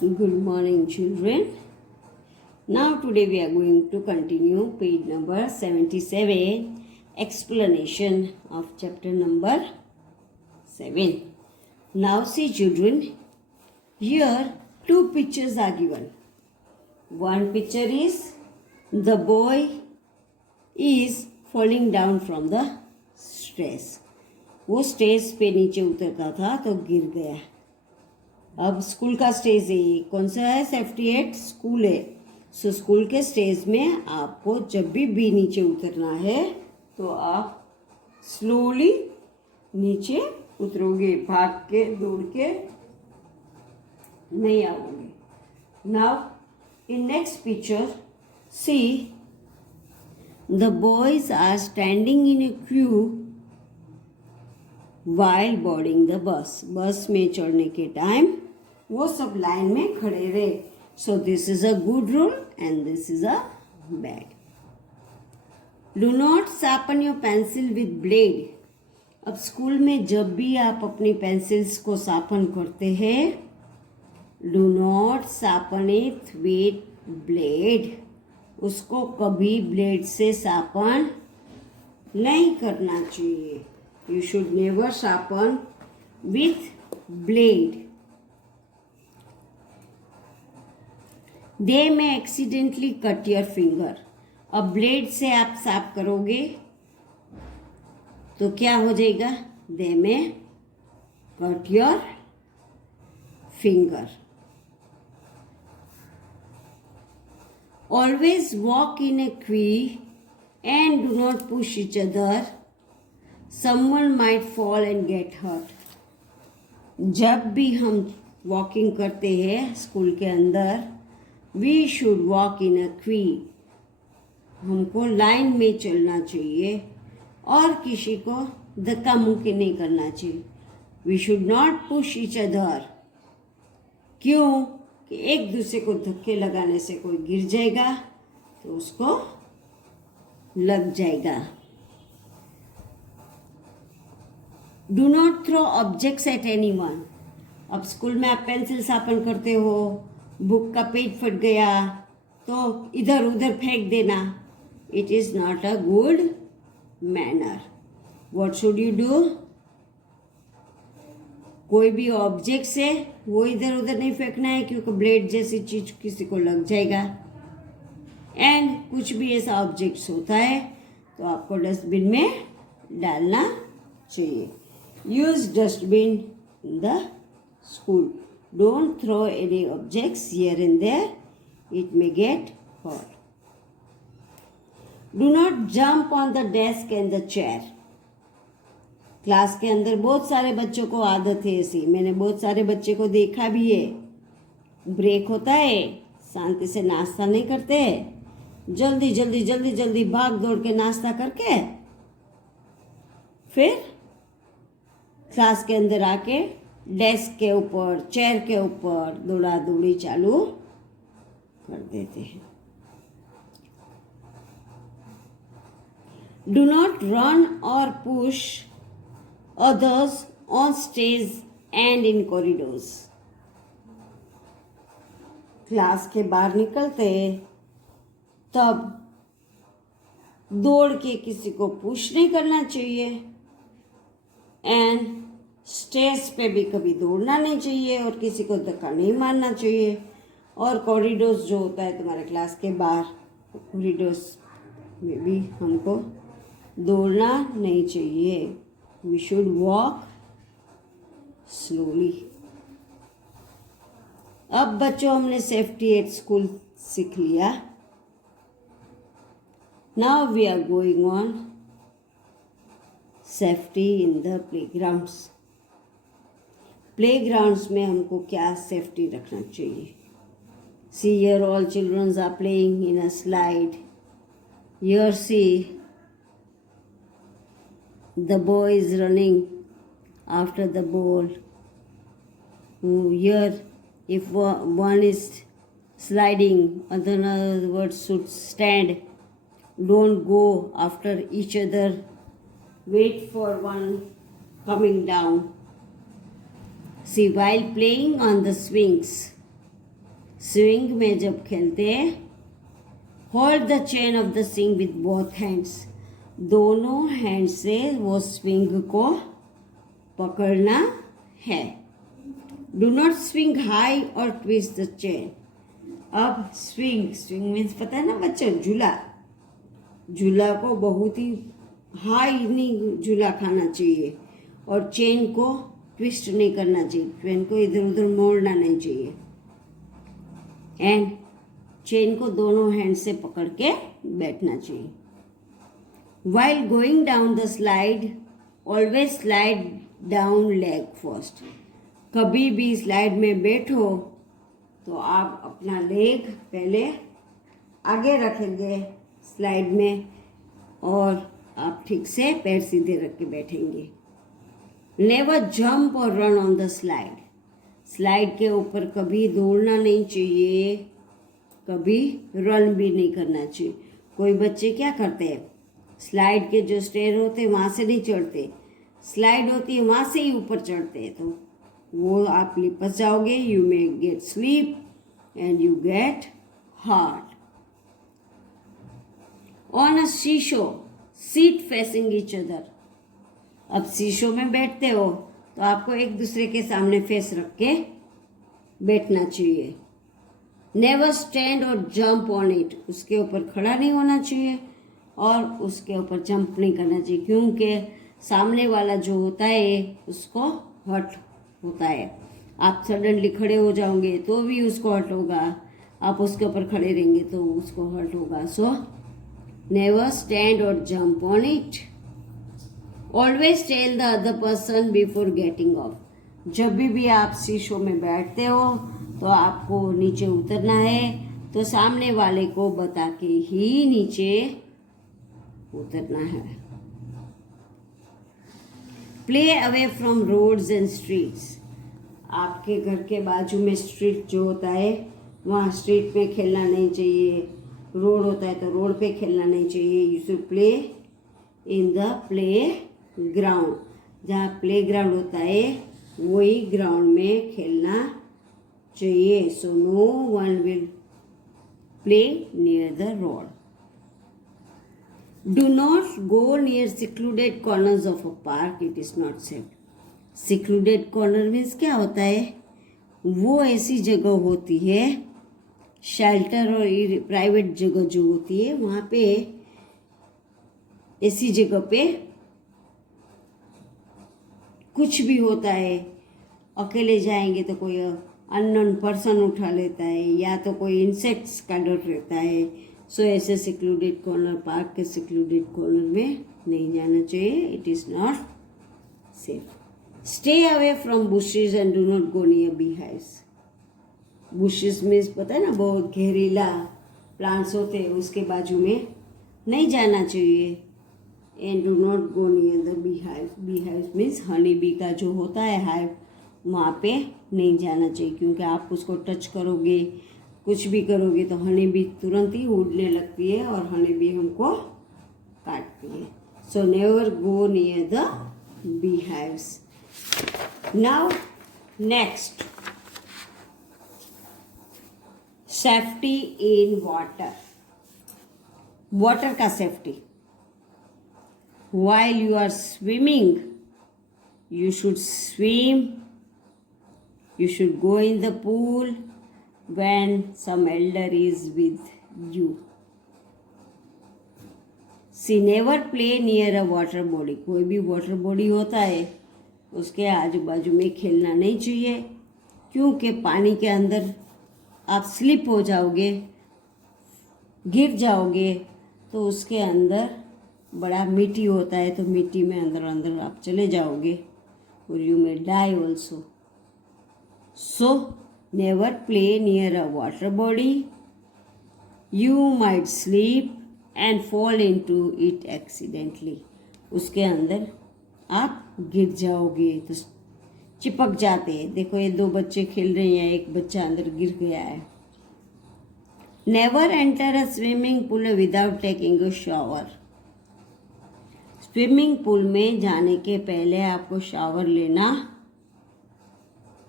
Good morning, children. Now, today we are going to continue page number 77, explanation of chapter number 7. Now, see, children, here two pictures are given. One picture is the boy is falling down from the stairs. वो stage पे नीचे उतरता था तो गिर गया. अब school का स्टेज है, कौन सा है? सेफ्टी एट स्कूल है. सो स्कूल के स्टेज में आपको जब भी नीचे उतरना है तो आप स्लोली नीचे उतरोगे, भाग के दौड़ के नहीं आओगे. Now in next picture see the boys are standing in a queue while boarding the bus. Bus में चढ़ने के टाइम वो सब लाइन में खड़े रहे. So this is a good rule and this is a bad. Do not sharpen your pencil with blade. अब school में जब भी आप अपनी पेंसिल्स को शार्पन करते हैं, do not sharpen it with blade. उसको कभी ब्लेड से शार्पन नहीं करना चाहिए. You should never sharpen with blade. They may accidentally cut your finger. अब ब्लेड से आप साफ करोगे तो क्या हो जाएगा? They may cut your finger. Always walk in a queue and do not push each other. Someone might fall and get hurt. जब भी हम वॉकिंग करते हैं स्कूल के अंदर, वी शुड वॉक इन अ क्वी. हमको लाइन में चलना चाहिए और किसी को धक्का मुक्की नहीं करना चाहिए. We should not push each other. क्यों? कि एक दूसरे को धक्के लगाने से कोई गिर जाएगा तो उसको लग जाएगा. Do not throw objects at anyone. अब स्कूल में आप पेंसिल शार्पन करते हो, बुक का पेज फट गया तो इधर उधर फेंक देना. It is not a good manner. What should you do? कोई भी ऑब्जेक्ट है वो इधर उधर नहीं फेंकना है, क्योंकि ब्लेड जैसी चीज किसी को लग जाएगा. एंड कुछ भी ऐसा ऑब्जेक्ट्स होता है तो आपको डस्टबिन में डालना चाहिए. Use dustbin in the school. Don't throw any objects here and there. It may get hurt. Do not jump on the desk and the chair. Class के अंदर बहुत सारे बच्चों को आदत है ऐसी. मैंने बहुत सारे बच्चे को देखा भी है. ब्रेक होता है, शांति से नाश्ता नहीं करते, जल्दी भाग दौड़ के नाश्ता करके फिर क्लास के अंदर आके डेस्क के ऊपर, चेयर के ऊपर दौड़ा दौड़ी चालू कर देते हैं. डू नॉट रन और push others on stage and in corridors. Class के बाहर निकलते तब दौड़ के किसी को पुश नहीं करना चाहिए. एंड स्टेज पे भी कभी दौड़ना नहीं चाहिए और किसी को धक्का नहीं मारना चाहिए. और कॉरिडोर्स जो होता है तुम्हारे क्लास के बाहर, कॉरिडोर्स में भी हमको दौड़ना नहीं चाहिए. We should walk slowly. अब बच्चों हमने सेफ्टी एट स्कूल सीख लिया. Now we are going on safety in the playgrounds. Playgrounds में हमको क्या सेफ्टी रखना चाहिए? See here all childrens are playing in a slide. Here see the boy is running after the ball. Here if one is sliding, other words should stand. Don't go after each other. Wait for one coming down. See, while playing on the swings, swing में जब खेलते हैं, hold the chain of the swing with both hands, दोनों hand से वो swing को पकड़ना है। डू नॉट स्विंग हाई और ट्विस्ट द चेन। अब स्विंग मीन्स पता है ना बच्चों, झूला को बहुत ही हाई नहीं झूला खाना चाहिए, और चेन को ट्विस्ट नहीं करना चाहिए, चेन को इधर उधर मोड़ना नहीं चाहिए, एंड चेन को दोनों हैंड से पकड़ के बैठना चाहिए। While going down the slide, always slide down leg first. कभी भी स्लाइड में बैठो तो आप अपना लेग पहले आगे रखेंगे स्लाइड में, और आप ठीक से पैर सीधे रख के बैठेंगे। नेवर जंप और run on the slide. Slide के ऊपर कभी दौड़ना नहीं चाहिए, कभी रन भी नहीं करना चाहिए। कोई बच्चे क्या करते हैं, स्लाइड के जो स्टेयर होते हैं वहाँ से नहीं चढ़ते, स्लाइड होती है वहाँ से ही ऊपर चढ़ते हैं, तो वो आप लिपस जाओगे, you may get sleep and you get heart. On a शीशो, सीट फेसिंग ईच अदर। अब शीशो में बैठते हो तो आपको एक दूसरे के सामने फेस रख के बैठना चाहिए। Never stand or jump on it, उसके ऊपर खड़ा नहीं होना चाहिए और उसके ऊपर जंप नहीं करना चाहिए, क्योंकि सामने वाला जो होता है उसको हर्ट होता है। आप सडनली खड़े हो जाओगे तो भी उसको हर्ट होगा, आप उसके ऊपर खड़े रहेंगे तो उसको हर्ट होगा। So never stand or jump on it. Always tell the other person before getting off. जब भी आप शीशो में बैठते हो तो आपको नीचे उतरना है, तो सामने वाले को बता के ही नीचे उतरना है। Play away from roads and streets. आपके घर के बाजू में स्ट्रीट जो होता है वहाँ स्ट्रीट में खेलना नहीं चाहिए, रोड होता है तो रोड पे खेलना नहीं चाहिए। You should play in the playground, जहाँ प्ले ग्राउंड होता है वही ग्राउंड में खेलना चाहिए। So no one will play near the road. Do not go near secluded corners of a park, it is not safe. Secluded corner means क्या होता है, वो ऐसी जगह होती है, शेल्टर और प्राइवेट जगह जो होती है वहाँ पे, ऐसी जगह पे कुछ भी होता है, अकेले जाएंगे तो कोई अननोन पर्सन उठा लेता है या तो कोई इंसेक्ट्स का डर रहता है। सो ऐसे सिक्लूडेड कॉर्नर, पार्क के सिक्लूडेड कॉर्नर में नहीं जाना चाहिए, it is not safe. Stay away from bushes and do not go near beehives. Bushes में पता है ना, बहुत घेरीला प्लांट्स होते हैं, उसके बाजू में नहीं जाना चाहिए। And do not go near the beehive. Beehive means honey bee का जो होता है हाइव, वहाँ पे नहीं जाना चाहिए, क्योंकि आप उसको टच करोगे, कुछ भी करोगे तो हनी बी तुरंत ही उड़ने लगती है और हनी बी हमको काटती है। So never go near the beehives. Now next, safety in water. Water का safety. While you are swimming, you should swim. You should go in the pool when some elder is with you. See, never play near a water body. कोई भी water body होता है उसके आजू बाजू में खेलना नहीं चाहिए, क्योंकि पानी के अंदर आप स्लिप हो जाओगे, गिर जाओगे, तो उसके अंदर बड़ा मिट्टी होता है, तो मिट्टी में अंदर अंदर आप चले जाओगे और you may die also. So never play near a water body, you might slip and fall into it accidentally. उसके अंदर आप गिर जाओगे तो चिपक जाते हैं। देखो ये दो बच्चे खेल रहे हैं, एक बच्चा अंदर गिर गया है। Never enter a swimming pool without taking a shower. Swimming pool में जाने के पहले आपको शावर लेना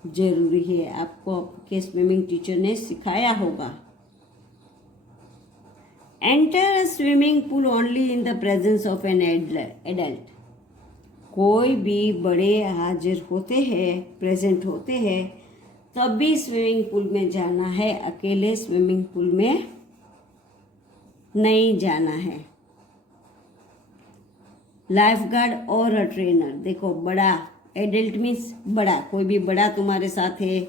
जरूरी है, आपको आपके स्विमिंग टीचर ने सिखाया होगा। Enter a swimming pool only in the presence of an adult. कोई भी बड़े हाजिर होते हैं, प्रेजेंट होते हैं, तब भी स्विमिंग पूल में जाना है, अकेले स्विमिंग पूल में नहीं जाना है। लाइफ गार्ड और अ ट्रेनर, देखो बड़ा एडल्ट मीन्स बड़ा, कोई भी बड़ा तुम्हारे साथ है,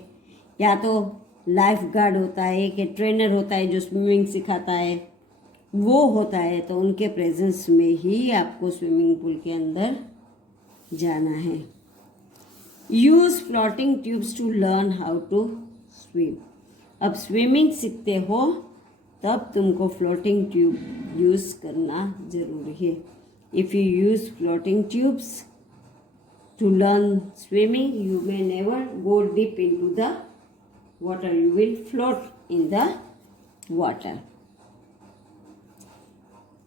या तो लाइफ गार्ड होता है कि ट्रेनर होता है जो स्विमिंग सिखाता है, वो होता है, तो उनके प्रेजेंस में ही आपको स्विमिंग पूल के अंदर जाना है। Use floating tubes to learn how to swim. अब स्विमिंग सीखते हो तब तुमको फ्लोटिंग ट्यूब यूज करना जरूरी है। If you use floating tubes to learn swimming, you may never go deep into the water. You will float in the water.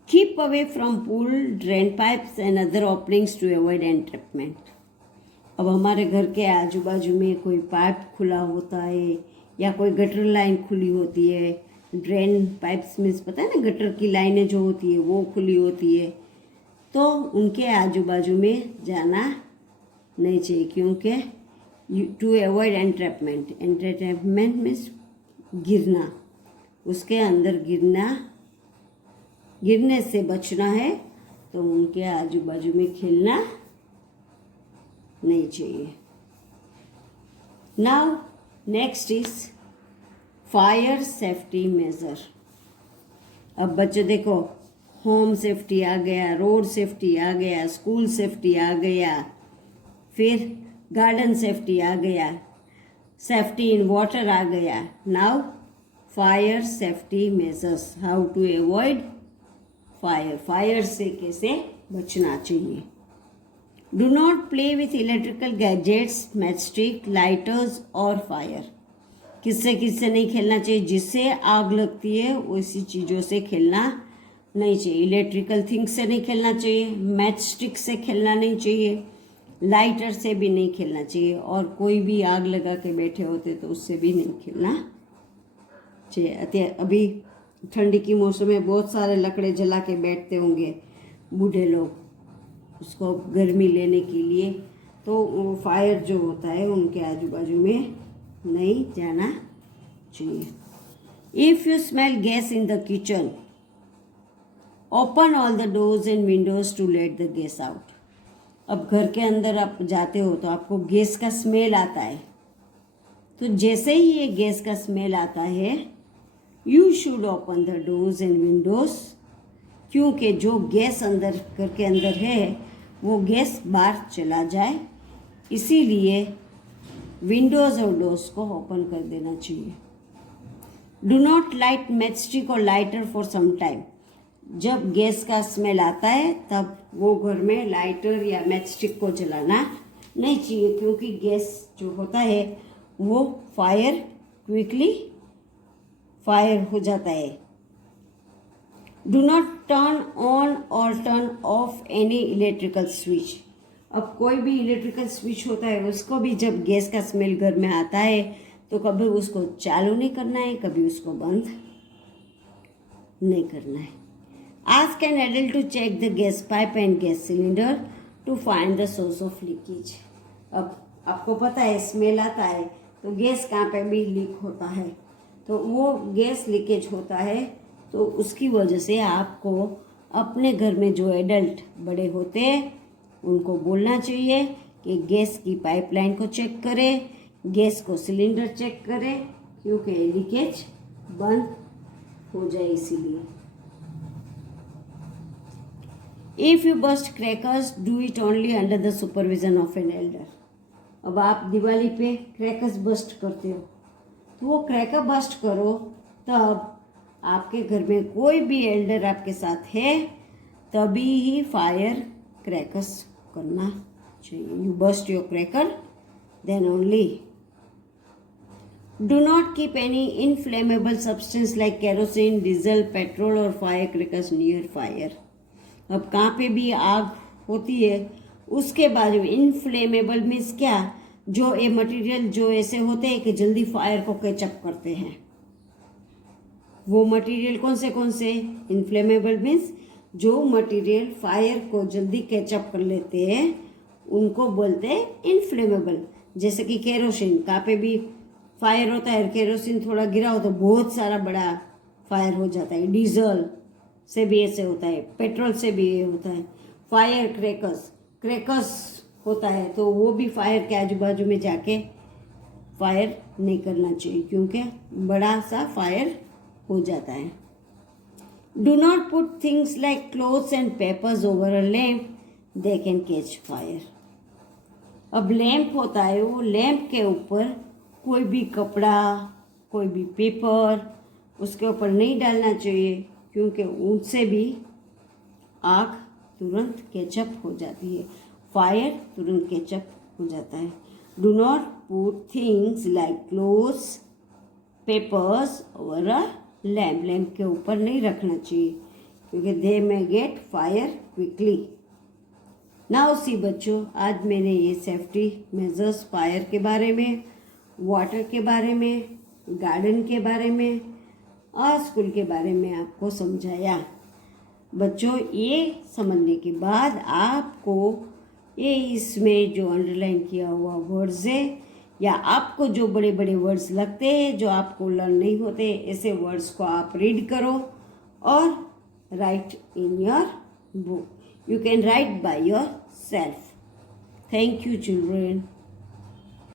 Keep away from pool, drain pipes and other openings to avoid entrapment. अब हमारे घर के आजू बाजू में कोई pipe खुला होता है या कोई गटर लाइन खुली होती है, ड्रेन पाइप्स मीन्स पता है ना, गटर की लाइनें जो होती है वो खुली होती है, तो उनके आजू बाजू में जाना नहीं चाहिए, क्योंकि to avoid entrapment. Entrapment means गिरना, उसके अंदर गिरने से बचना है, तो उनके आजू बाजू में खेलना नहीं चाहिए। Now next is fire safety major. अब बच्चे देखो, होम सेफ्टी आ गया, रोड सेफ्टी आ गया, स्कूल सेफ्टी आ गया, फिर गार्डन सेफ्टी आ गया, सेफ्टी इन वाटर आ गया। Now fire safety measures, how to avoid fire, fire से कैसे बचना चाहिए। Do not play with electrical gadgets, matchstick, lighters और फायर। किससे नहीं खेलना चाहिए, जिससे आग लगती है वैसी चीज़ों से खेलना नहीं चाहिए। इलेक्ट्रिकल थिंग्स से नहीं खेलना चाहिए, मैच स्टिक से खेलना नहीं चाहिए, लाइटर से भी नहीं खेलना चाहिए, और कोई भी आग लगा के बैठे होते तो उससे भी नहीं खेलना चाहिए। अभी ठंडी की मौसम में बहुत सारे लकड़े जला के बैठते होंगे बूढ़े लोग, उसको गर्मी लेने के लिए, तो वो फायर जो होता है उनके आजू बाजू में नहीं जाना चाहिए। If you smell gas in the kitchen, open all the doors and windows to let the gas out. अब घर के अंदर आप जाते हो तो आपको गैस का स्मेल आता है, तो जैसे ही ये गैस का स्मेल आता है, you should open the doors and Windows, क्योंकि जो गैस अंदर घर के अंदर है वो गैस बाहर चला जाए, इसीलिए विंडोज और डोर्स को ओपन कर देना चाहिए। डू नॉट लाइट मैचस्टिक और लाइटर फॉर सम टाइम। जब गैस का स्मेल आता है तब वो घर में लाइटर या मैचस्टिक को जलाना नहीं चाहिए, क्योंकि गैस जो होता है वो क्विकली फायर हो जाता है। डू नॉट टर्न ऑन और turn off any electrical switch. अब कोई भी इलेक्ट्रिकल स्विच होता है उसको भी जब गैस का स्मेल घर में आता है तो कभी उसको चालू नहीं करना है, कभी उसको बंद नहीं करना है। Ask an adult to check the gas pipe and gas cylinder to find the source of leakage. अब आपको पता है स्मेल आता है तो गैस कहाँ पे भी लीक होता है, तो वो गैस लीकेज होता है, तो उसकी वजह से आपको अपने घर में जो एडल्ट बड़े होते हैं उनको बोलना चाहिए कि गैस की पाइपलाइन को चेक करें, गैस को सिलेंडर चेक करें, क्योंकि लीकेज बंद हो जाए इसीलिए। If you burst crackers, do it only under the supervision of an elder. अब आप दिवाली पे क्रैकर्स बस्ट करते हो, तो वो क्रैकर बस्ट करो तब आपके घर में कोई भी एल्डर आपके साथ है तभी ही फायर क्रैकर्स करना चाहिए। You burst your cracker then only. Do not keep any inflammable substance like kerosene, diesel, petrol और फायर क्रैकर्स नियर फायर। अब कहाँ पे भी आग होती है उसके बाजू में, इनफ्लेमेबल मीन्स क्या, जो ये मटेरियल जो ऐसे होते हैं कि जल्दी फायर को कैचअप करते हैं, वो मटेरियल कौन से इनफ्लेमेबल मीन्स जो मटेरियल फायर को जल्दी कैचअप कर लेते हैं उनको बोलते हैं इनफ्लेमेबल। जैसे कि केरोसिन का पे भी फायर होता है, केरोसिन थोड़ा गिरा हो तो बहुत सारा बड़ा फायर हो जाता है। डीजल से भी ऐसे होता है, पेट्रोल से भी ये होता है। फायर क्रैकर्स होता है तो वो भी फायर के आजू बाजू में जाके फायर नहीं करना चाहिए क्योंकि बड़ा सा फायर हो जाता है। Do not put things like clothes and papers over a lamp, they can catch fire. अब लैम्प होता है, वो लैम्प के ऊपर कोई भी कपड़ा, कोई भी पेपर उसके ऊपर नहीं डालना चाहिए क्योंकि उनसे भी आग तुरंत कैचअप हो जाती है, फायर तुरंत कैचअप हो जाता है। Do not put things like clothes papers over a lamp के ऊपर नहीं रखना चाहिए क्योंकि they may get fire quickly. Now see बच्चों, आज मैंने ये सेफ्टी मेजर्स फायर के बारे में, वाटर के बारे में, गार्डन के बारे में और स्कूल के बारे में आपको समझाया। बच्चों ये समझने के बाद आपको ये इसमें जो अंडरलाइन किया हुआ वर्ड्स है या आपको जो बड़े बड़े वर्ड्स लगते हैं जो आपको लर्न नहीं होते, ऐसे वर्ड्स को आप रीड करो और right in your book. You can write by yourself. Thank you, children.